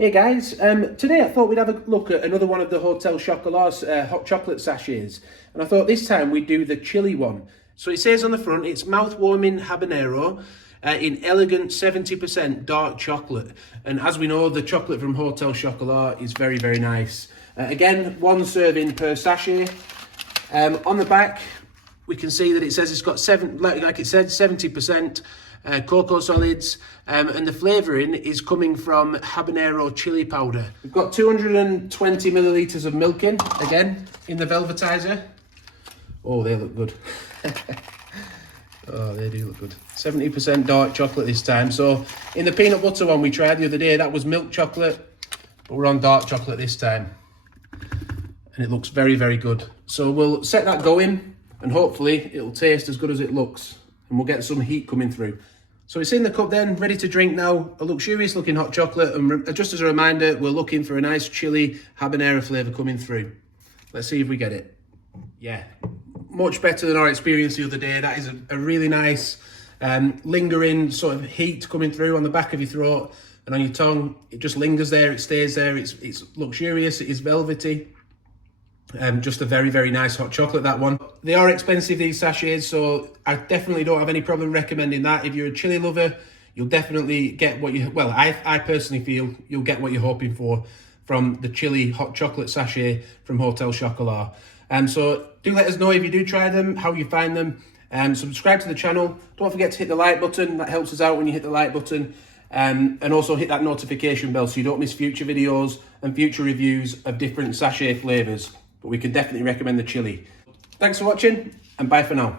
Hey guys, today I thought we'd have a look at another one of the Hotel Chocolat hot chocolate sachets, and I thought this time we'd do the chili one. So it says on the front, it's mouth-warming habanero in elegant 70% dark chocolate, and as we know, the chocolate from Hotel Chocolat is very, very nice. Again, one serving per sachet. On the back, we can see that it says it's got 70% cocoa solids, and the flavouring is coming from habanero chili powder. We've got 220 millilitres of milk in, again, in the Velvetiser. Oh, they look good. Oh, they do look good. 70% dark chocolate this time. So in the peanut butter one we tried the other day, that was milk chocolate, but we're on dark chocolate this time. And it looks very, very good. So we'll set that going, and hopefully it'll taste as good as it looks, and we'll get some heat coming through. So it's in the cup then, ready to drink now. A luxurious looking hot chocolate, and just as a reminder, we're looking for a nice chili habanero flavour coming through. Let's see if we get it. Yeah, much better than our experience the other day. That is a really nice lingering sort of heat coming through on the back of your throat and on your tongue. It just lingers there, it stays there, it's luxurious, it is velvety. Just a very, very nice hot chocolate, that one. They are expensive, these sachets, so I definitely don't have any problem recommending that. If you're a chili lover, you'll definitely get what you, well, I personally feel you'll get what you're hoping for from the chili hot chocolate sachet from Hotel Chocolat. So do let us know if you do try them, how you find them. Subscribe to the channel. Don't forget to hit the like button. That helps us out when you hit the like button. And also hit that notification bell so you don't miss future videos and future reviews of different sachet flavours. But we can definitely recommend the chili. Thanks for watching, and bye for now.